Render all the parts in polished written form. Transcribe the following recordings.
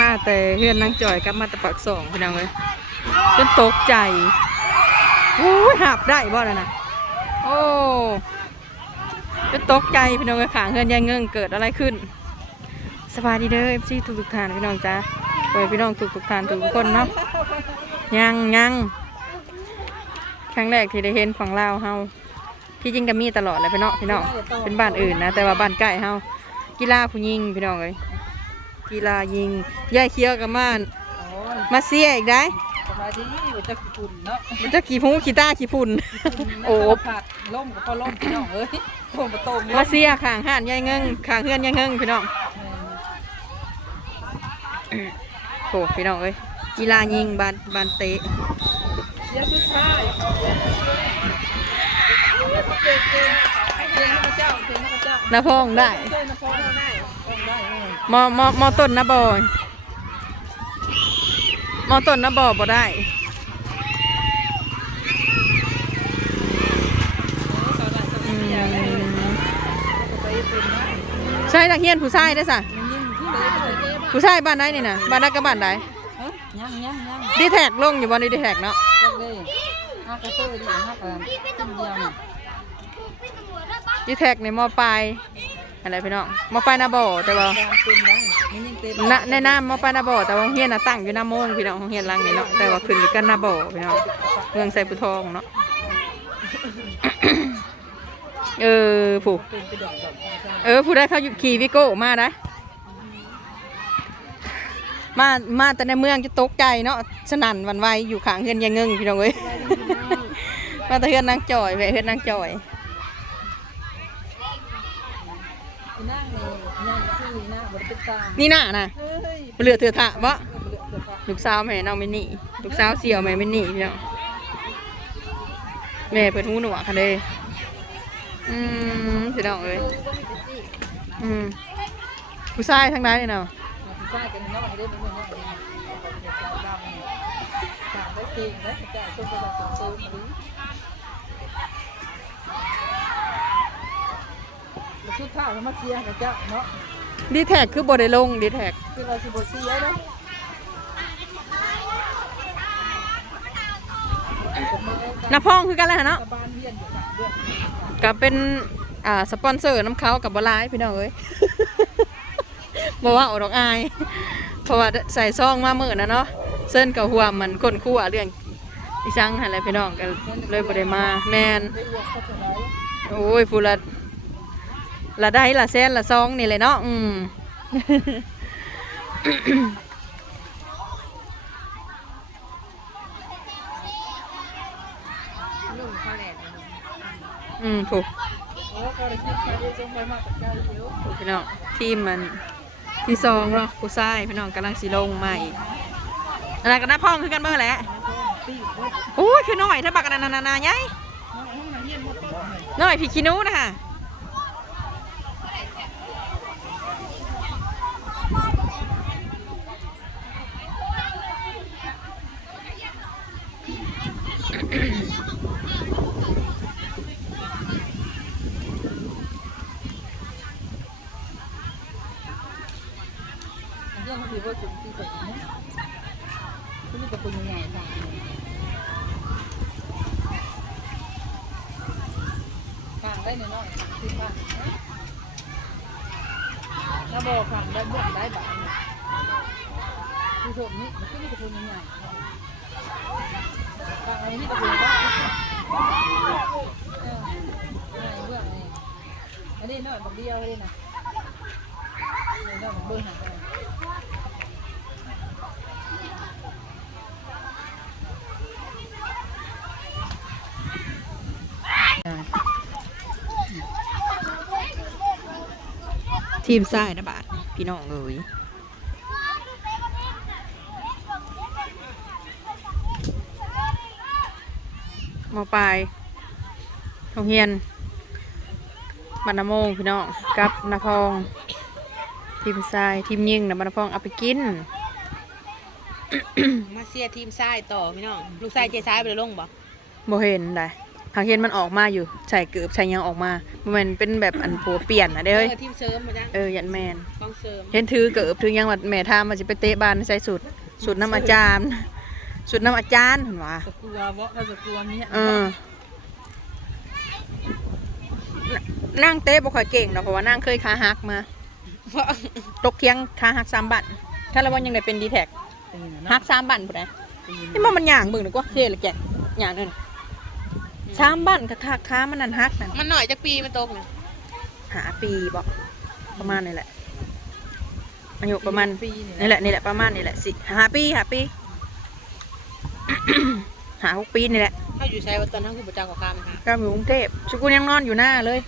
มาแต่เฮือนนางจอยกับมาแต่ปากสองพี่น้องเลยจนตกใจโอ้ยหับได้บ่เลยนะโอ้จนตกใจพี่น้องเลยขางเฮือนยายเงิงเกิดอะไรขึ้นสบายดีเด้อพี่ทุกท่านพี่น้องจ้าไว้พี่น้องทุกท่านทุกคนเนาะยังครั้งแรกที่ได้เห็นฝั่งลาวเฮาที่จริงก็มีตลอดเลยพี่น้องเป็นบ้านอื่นนะแต่ว่าบ้านใกล้เฮากีฬาผู้หญิงพี่น้องเลยกีฬายิงยายเคี้ยวกับมาเสียอีกได้สบายดีว่าจะขี่ฝุ่นเนาะมันจะขี่พุ่งขี่ตาขี่ฝุ่นโอ้ผัดล่มกับพอล่มพี่น้องเอ้ยโป่งประตูมาเสียข้างห่านยายเงิงข้างเฮือนยายเงิงพี่น้องโอ้พี่น้องเอ้ยกีฬายิงบานเตะเดี๋ยวสุดท้ายนาพองได้มอต้นนะบอยมอต้นนะบ่ได้ใช่นักเรียนผู้ชายได้สะผู้ชายบ้านไหนนี่นะบ้านนักกับบ้านไหนดีแท็กลงอยู่บ้านดีแท็กเนาะดีแท็กในมอปลายอะไรพี่น้องมอปลายนาบ่อแต่ว่าในน้ำมอปลายนาบ่อแต่ว่าเฮียนตั้งอยู่น้ำโมงพี่น้องเฮียนลังนี่เนาะแต่ว่าขึ้นอยู่กันนาบ่อพี่น้องเมืองไซปุทองเนาะผู้ได้เขาอยู่ขี่วิโก้มาได้มาแต่ในเมืองจะตกใจเนาะสนั่นวันไหวอยู่ข้างเฮือนยายเงิงพี่น้องเอ้ยมาแต่เฮือนนางจ่อยแหวะเฮือนนางจ่อยนี่น่ะนะเหลือเถื่อถะวะลูกสาวแม่น้องมินี่ลูกสาวเสี่ยวแม่มินี่พี่น้องแม่เปิดหูหนวกค่ะเด้พี่น้องเอ้ยผู้ชายทั้งนั้นเลยเนาะผู้ชายกันเนาะได้ไม่เนาะถามได้จริงนะจ่ายคนประวัติโตมาชุดท่าแล้วมาเสียกับเจ้าเนาะดีแท็กคือบอได้ลงดีแท็กคือเราสิบเสียนะน้าพองคือกันแหละเนาะกับเป็นสปอนเซอร์น้ำเขากับบอลายพี่น้องเอ้ยบอกว่าอดอกอายเพราะว่าใส่ซองมาเมื่อนะเนาะเส้นกับหัวมันก้นคู่เรื่องอีช่างอะไรพี่น้องกันเลยบอได้มาแมนโอ้ยฟูละได้ละแซนละซองนี่เลยเนาะถูกพี่น้องทีมมันที่ซองเนาะผู้ชายพี่น้องกำลังสีลงมาอีกอะไรกันนะพ่องคือกันเบอร์แหละโอ้ยคือน้อยถ้าบักนาไงน้อยพี่ขี้นู้นะคะเรื่องคือว่าจุดที่สุดที่นี่เป็นคนยังไงค่ะข้างได้น้อยที่ข้างน้าบ่อข้างได้เบื้องได้บ้านที่สุดนี่ที่นี่เป็นคนยังไงข้างนี้เป็นคนว่าเบื้องนี่อันนี้น้อยบอกเดียวเลยนะน้อยบอกเบื้องหักทีมทรายนะบาทพี่น้องเลยมาไปโรงเรียนบรรณโมงพี่น้องกับนาพองทีมทรายทีมยิงนะบรรณพองเอาไปกินมาเสียทีมทรายต่อพี่น้องลูกทรายเจ๊ทรายไปเลยลงบ่เห็นได้ หากเห็นมันออกมาอยู่ใส่เกือบใส่ยังออกมามันเป็นแบบอันผัวเปลี่ยนนะเด้ย ทีมเสริมมาจ้ะ ยันแมน กองเสริม เห็นถือเกือบถือยังว่าแม่ทามันจะไปเตะบ้านใส่สุดน้ำอาจารย์สุดน้ำอาจารย์เห็นว่า สกลัวเวาะเราสกลัวมี นั่งเตะบ่ค่อยเก่งเนาะเพราะว่านั่งเคยขาหักมาตกเคียงขาหัก3 บั่นถ้าเราว่ายังได้เป็นดีแท็กหัก3 บั่นพุ่นนะนี่มันย่างเบิ่งดีกว่าเท่ละแกะย่างนั่น3 บั่นกับขามันนั่นหักนั่น มันหน่อยจากปีมันตกนะ หาปีบ่ประมาณนี่แหละอายุประมาณ ปี นี่แหละประมาณนี่แหละหาปี หา6 ปีนี่แหละ ถ้าอยู่ใช้วัตอนทั้งคุณประจักษ์กับข้ามนะคะ ก็อยู่กรุงเทพชุกุลยังนอนอยู่หน้าเลย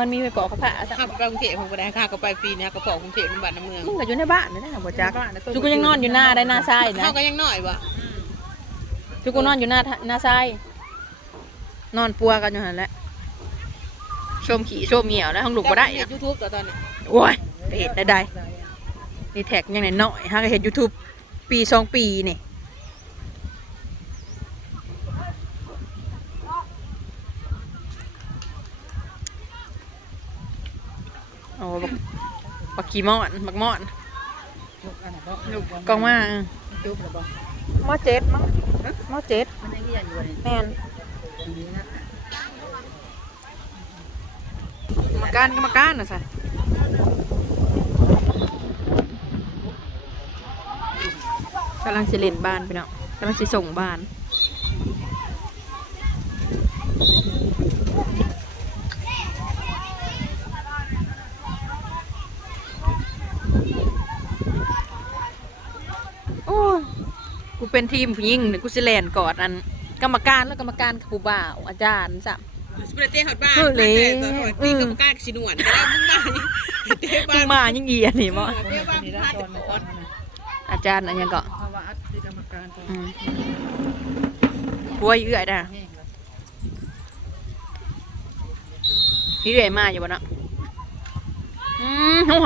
มันมีไปเกาะกระพะ ข้าไปกรุงเทพผมก็ได้ข้าก็ไปปีนี้ก็ปอกกรุงเทพน้ำบัตรน้ำเมือง มึงก็อยู่ในบ้านนี่นะบ่จักชุกุลยังนอนอยู่หน้าได้หน้าซ้ายนะ ข้าก็ยังหน่อยว่ะ ชุกุลนอนอยู่หน้าซ้ายนอนปัวกันอยู่หั่นแหละชมขี่ชมเหี่ยวแล้วห้องลูกบ่ได้ เห็นยูทูบตอนนี้ โอ้ยไปเห็นได้นี่แท็กยังไหนน้อยฮะก็เห็น YouTube ปี2 ปีนี่โอ้บักขี้มอนบักมอนกองมา ยูทูบหรือเปล่า หม้อเจ็ดมั้งหม้อเจ็ด มันยังเรียนอยู่เลย แมนกรรมการนะสิกำลังสิเล่นบ้านไปเนาะกำลังสิส่งบ้านโอ้ยกูเป็นทีมผู้หญิงเนี่ยกูสิแลนกอดอันกรรมการแล้วกรรมการกับผู้บ่าวอาจารย์สับ สเปรย์เต้หอดบ้านแต่ตอนหอดตีกับก้านชินวนแต่ว่ามึงมาเต้บ้า มึ น งมายิ่งเอียนี่มั้ง เต้บ้านพาดกอด อาจารย์อันยังก็ ภาวะอัดที่กรรมการ ป่วยเอื่อยนะพี่เอื่อยมาอยู่บ่เนาะห้อง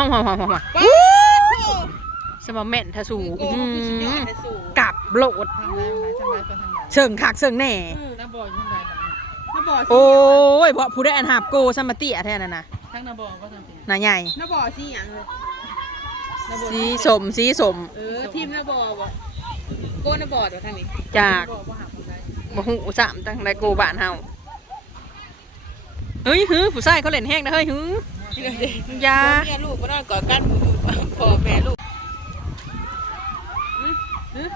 สมอแม่นทะสูกลับโหลด ทางไหนทางไหนไปทางไหน เสิงคักเสิงแน่ น้าบ่อยังไงน้าบ่อ โอ้ยเพราะผู้ได้อันหาบโกซัมมาเตียแท้นั่นน่ะ ทั้งน้าบ่อก็ทำเป็น น่าใหญ่ น้าบ่อสีอย่างเลย สีสม ทีมน้าบ่อบ่โก้น้าบ่อตัวทางนี้ จาก บ่อบ่หาคนใด บ่ฮู้ซ้ำตั้งได้โกบ้านเฮาเฮ้ยผู้ชายเขาเล่นแห้งนะเฮ้ยยา แม่ลูกก็นอนกอดกันพ่อแม่ลูก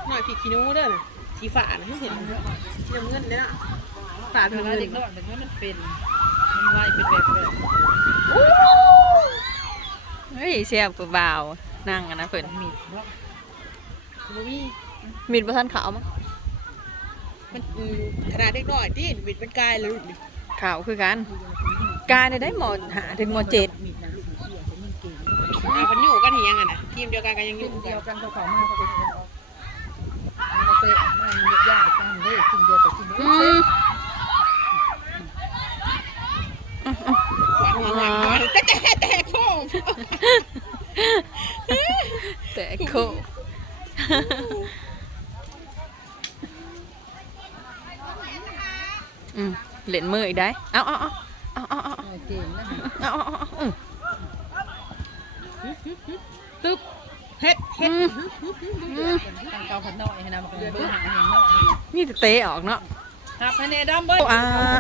หน่อยผีขี้นู้เด้อสีฝานะเห็นสีน้ำเงินเนี่ยฝาเธอเด็กน้อยเด็กน้อยมันเป็นมันไล่เป็นแบบเลย เฮ้ยเสียบตัวบ่าวนั่งกันนะเพิ่น มีดเนาะมี มีดบ่ทันขาวมั้ง มันขนาดเด็กน้อยที่มีดเป็นกายเลย ขาวคือกันการได้หมอหาถึงหมอเจ็ด มันอยู่กันเฮียงอ่ะนะทีมเดียวกันกันยังอยู่ เดียวกันเขามากเขาไปเรียนเอาเตะไม่มียากกันเลยกินเดียวแต่กินเดียว แต่โค้ง แต่โคเล่นมืออีกได้เอา เก่งนะ ตึ๊บเฮ็ด ทางเก่าพันน้อยนะมันเป็นเบอร์หาเห็นน้อย นี่เตะออกเนาะ ครับให้เนดัมเบิ้ล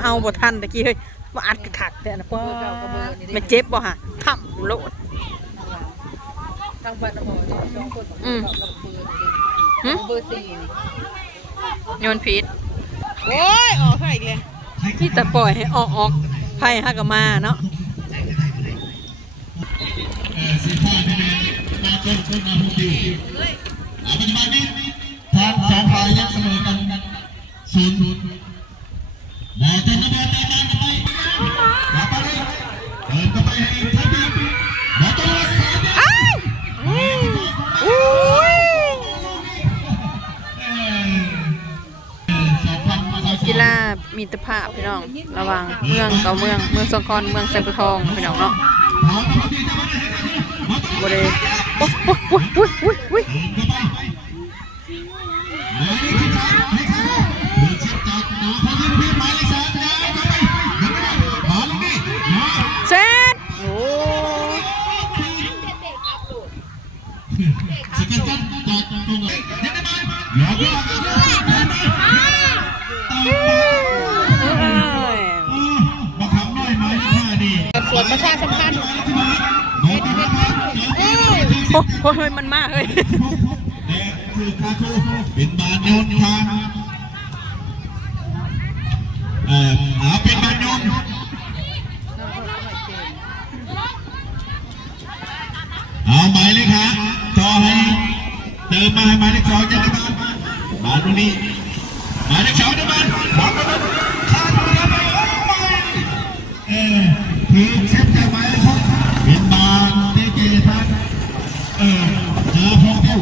เอาบ่ทันตะกี้เฮ้ยมาอัดกระขักแต่นะป้ามันเจ็บบ่ฮะทำโลด ทางพันน้อยเนี่ยสองคนกับเบอร์สี่นี่ โยนผิด โอ้ยออกใส่เลย ที่แต่ปล่อยให้ออกไพ่ฮักกับมาเนาะ ทางสองฝ่ายยังเสมอกัน0-0มาเต็มระเบิดตามนั้นไปอย่าไปเลยเดินเข้าไปให้ทันทีมาตัวละสามกีฬามีตรภาพพี่น้องระหว่างเมืองต่อเมืองสงขลาเมืองไซบุทองพี่น้องเนาะบ่ได้โอ้ยหมายเลข13นะครับเดินเช็คจากหนาพอยืนเพียงหมายเลข3แล้ว กันจอดตรงเลยยังได้ไหมหลอกล่อกันมาทำน้อยไหมท่าดี ส่วนประชาสัมพันธ์ โอ้ยมันมากเลย คือคาโคเป็นบานโยนทางเป็นบานโยนเอาหมายเลขครับต่อให้เติมมาให้หมายเลข2จะได้บ้านตรงนี้หมายเลข2ได้บ้านบอกกันว่าข้ามกันไปคือเช็ดใจหมายเลข2เป็นบานเตเกทันเจอพวกเดียว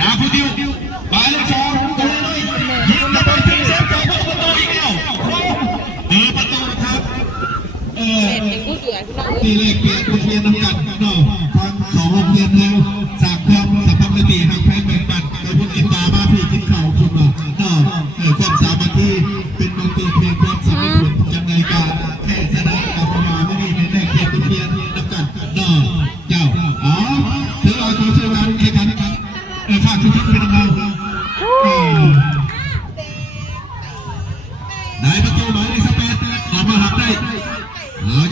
ดาวพวกเดียวหมายเลข2ตัวน้อยยิงจะไปถึงเช็ดใจพวกประตูอีกแล้วประตูครับผู้เดือดเรา ตีเลขเปลี่ยนเปลี่ยนน้ำกันเนาะทาง2โรงเรียนแล้วสร้างความสัมพันธ์ดีทางแพงแบ่งปันเราพูดกินตามาพี่กินเข่าคุณเนาะความสามัคคีเป็นมันเกิดเพียงความสามัคคีจังไงการแค่แสดงออกมาไม่ได้ในแรกเปลี่ยนเปลี่ยนน้ำกันเนาะเจ้าถือเอาตัวเชื่อกันให้กันฝากชุดเป็นของเรานายประตูหมายเลข18ออกมาหักได้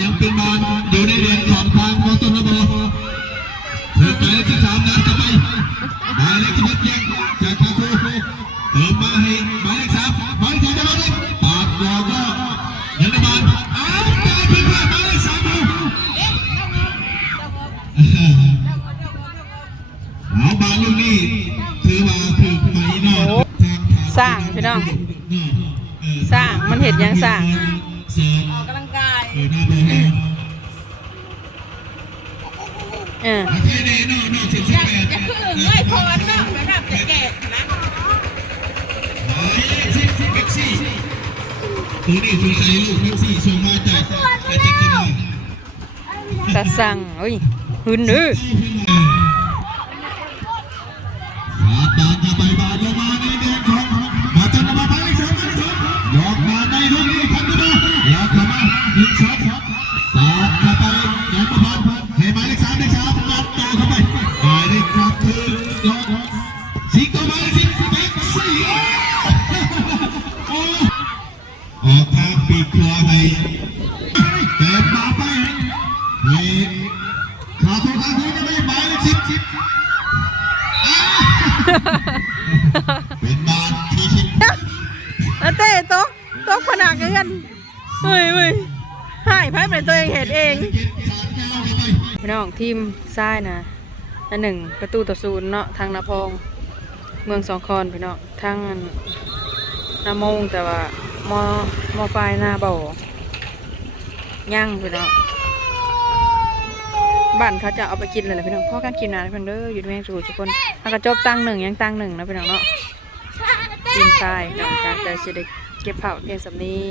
ยังเป็นบอลอยู่ในเรียนของทางมอต้นระบบเพิ่มหมายเลข13นะจะไปหมายเลข11ยังจากคาคูเติมมาให้หมายเลข3หมายเลข2ได้บอลเลยปาดยอก็ยังได้บอลได้เพื่อนหมายเลข3เอาบอลลูกนี้ถือว่าถูกไหมเนาะ สร้างพี่น้องสร้างมันเห็นยังสร้าง ออกกำลังกาย อย่าคือเงยพอเนาะนะครับจะแก่นะ ตัวนี้สงสัยลูกแท็กซี่ส่งมาจากเจ็ดกิโล ตาสั่งเอ้ยหืนดื้อ บาดจะไปบาดลงมาในแดงของมาจนมาไปสองยกมาในลูกนี้ทันทีแล้วเข้ามายิงช็อตสาดเข้าไปยังประพันธ์ให้หมายเลข3นัดต่อเข้าไปหมายเลข3คือยกสิงเข้ามาสิงแบ็คซี่ออกทางปีกขวาให้เปิดมาไปให้ขาโถขาโถจะไม่หมายเลข10เป็นบานที่ชิด แล้วเต้ตกผนังกันเฮ้ยหายไพ่เป็นตัวเองเห็นเองพี่น้องทีมซ้ายนะ1-0เนาะทางนาพองเมืองสองคอนพี่น้องทางนาโมงแต่ว่ามอไฟหน้าบ่ย่างพี่น้องบ้านเขาจะเอาไปกินเลยแหละพี่น้องพ่อการกินนานเพิ่งเด้ออยู่ด้วยกันทุกคนแล้วก็จบตั้ง1ยังตั้ง1นะพี่น้องเนาะทีมซ้ายน้องการแต่สิได้เก็บเผาเพียงสำนี้